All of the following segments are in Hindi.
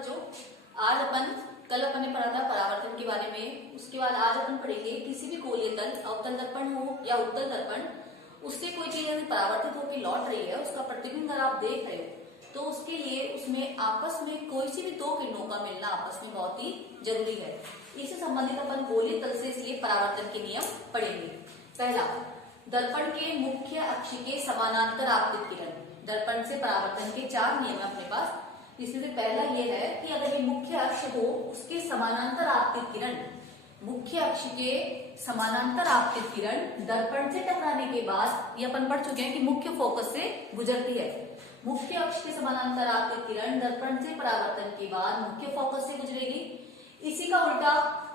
बच्चों, आज कल अपन ने पढ़ा था परावर्तन के बारे में। उसके बाद आज अपन पढ़ेंगे किसी भी गोलीय तल, अवतल दर्पण हो या उत्तल दर्पण, उससे कोई चीज यदि परावर्तित होकर लौट रही है, उसका प्रतिबिंब अगर आप देख रहे हो तो उसके लिए उसमें आपस में कोई सी भी दो किरणों का मिलना आपस में बहुत ही जरूरी है। इससे संबंधित अपन गोलीय तल से इसलिए परावर्तन के नियम पढ़ेंगे। पहला, दर्पण के मुख्य अक्ष के समानांतर आपतित किरण। दर्पण से परावर्तन के 4 नियम है अपने पास। इसमें से पहला ये है कि अगर ये मुख्य अक्ष हो, उसके समानांतर आपतित किरण, मुख्य अक्ष के समानांतर आपतित किरण दर्पण से टकराने के बाद, ये अपन पढ़ चुके हैं कि मुख्य फोकस से गुजरती है। मुख्य अक्ष के समानांतर आपतित किरण दर्पण से परावर्तन के बाद मुख्य फोकस से गुजरेगी। इसी का उल्टा,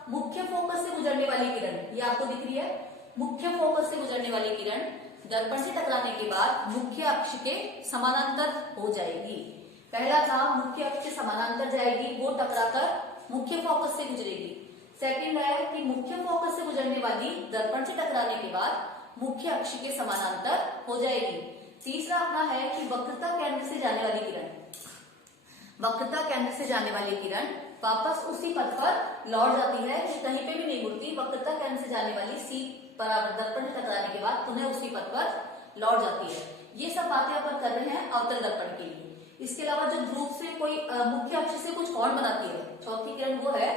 मुख्य फोकस से गुजरने वाली किरण, ये आपको दिख रही है, मुख्य फोकस से गुजरने वाली किरण दर्पण से टकराने के बाद मुख्य अक्ष के समानांतर हो जाएगी। पहला था मुख्य अक्ष के समानांतर जाएगी, वो टकराकर मुख्य फोकस से गुजरेगी। सेकंड है कि मुख्य फोकस से गुजरने वाली दर्पण से टकराने के बाद मुख्य अक्ष के समानांतर हो जाएगी। तीसरा अपना है कि वक्रता केंद्र से जाने वाली किरण, वक्रता केंद्र से जाने वाली किरण वापस उसी पथ पर लौट जाती है, कहीं पे भी नहीं मुड़ती। वक्रता केंद्र से जाने वाली सी दर्पण से टकराने के बाद पुनः उसी पथ पर लौट जाती है। ये सब बातें अपन कर रहे हैं अवतल दर्पण के लिए। इसके अलावा जो ध्रुव से कोई मुख्य अक्ष से कुछ कोण बनाती है, चौथी किरण वो है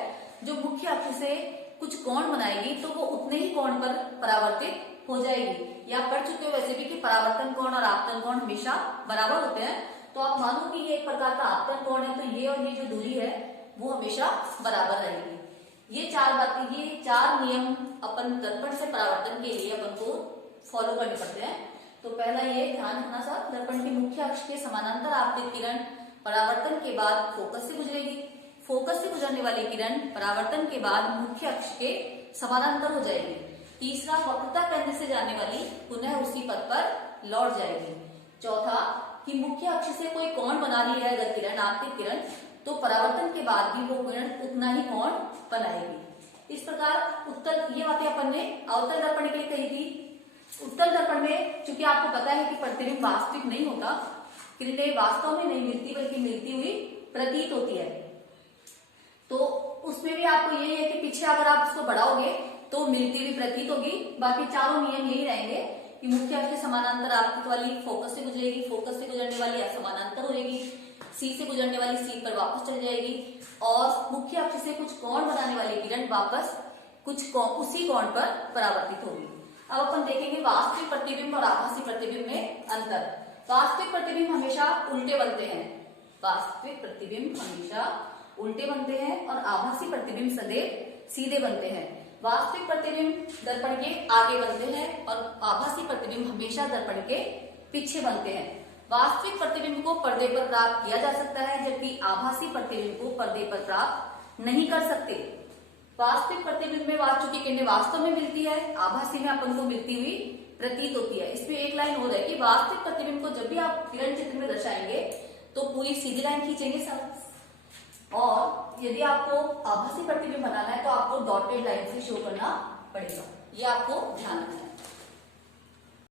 जो मुख्य अक्ष से कुछ कोण बनाएगी, तो वो उतने ही कोण पर परावर्तित हो जाएगी। या पढ़ चुके हो वैसे भी कि परावर्तन कोण और आपतन कोण हमेशा बराबर होते हैं। तो आप मानो कि ये एक प्रकार का आपतन कोण है, तो ये और ये जो दूरी है वो हमेशा बराबर रहेगी। ये 4 बातें, ये 4 नियम अपन दर्पण से परावर्तन के लिए अपन को फॉलो करने पड़ते हैं। तो पहला ये ध्यान रखना सा, दर्पण के मुख्य अक्ष के समानांतर आपतित किरण परावर्तन के बाद फोकस से गुजरेगी। फोकस से गुजरने वाली किरण परावर्तन के बाद मुख्य अक्ष के समानांतर हो जाएगी। तीसरा, वक्रता केंद्र से जाने वाली पुनः उसी पथ पर लौट जाएगी। चौथा, कि मुख्य अक्ष से कोई कोण बना रही है अगर किरण, आपतित किरण, तो परावर्तन के बाद भी वो किरण उतना ही कोण बनाएगी। इस प्रकार उत्तल, ये बातें अपन ने अवतल दर्पण के लिए कही थी। उत्तल दर्पण में चूंकि आपको पता है कि प्रतिबिंब वास्तविक नहीं होता, किरणें वास्तव में नहीं मिलती बल्कि मिलती हुई प्रतीत होती है, तो उसमें भी आपको यही है कि पीछे अगर आप उसको बढ़ाओगे तो मिलती हुई प्रतीत होगी। बाकी चारों नियम यही रहेंगे कि मुख्य अक्ष के समानांतर आपतित वाली फोकस से गुजरेगी, फोकस से गुजरने वाली असमानांतर होगी, सी से गुजरने वाली सी पर वापस चल जाएगी, और मुख्य अक्ष से कुछ कोण बनाने वाली किरण वापस उसी कोण पर परावर्तित होगी। अब अपन देखेंगे वास्तविक प्रतिबिंब और आभासी प्रतिबिंब में अंतर। वास्तविक प्रतिबिंब हमेशा उल्टे बनते हैं, वास्तविक प्रतिबिंब हमेशा उल्टे बनते हैं और आभासी प्रतिबिंब सदैव सीधे बनते हैं। वास्तविक प्रतिबिंब दर्पण के आगे बनते हैं और आभासी प्रतिबिंब हमेशा दर्पण के पीछे बनते हैं। वास्तविक प्रतिबिंब को पर्दे पर प्राप्त किया जा सकता है, जबकि आभासी प्रतिबिंब को पर्दे पर प्राप्त नहीं कर सकते। वास्तविक प्रतिबिंब में चूंकि किरणें वास्तव में मिलती है, आभासी में अपन को मिलती हुई प्रतीत होती है। इसमें एक लाइन और है कि वास्तविक प्रतिबिंब को जब भी आप किरण चित्र में दर्शाएंगे तो पूरी सीधी लाइन खींचेंगे सब, और यदि आपको आभासी प्रतिबिंब बनाना है तो आपको डॉटेड लाइन से शो करना पड़ेगा। ये आपको ध्यान रखना है।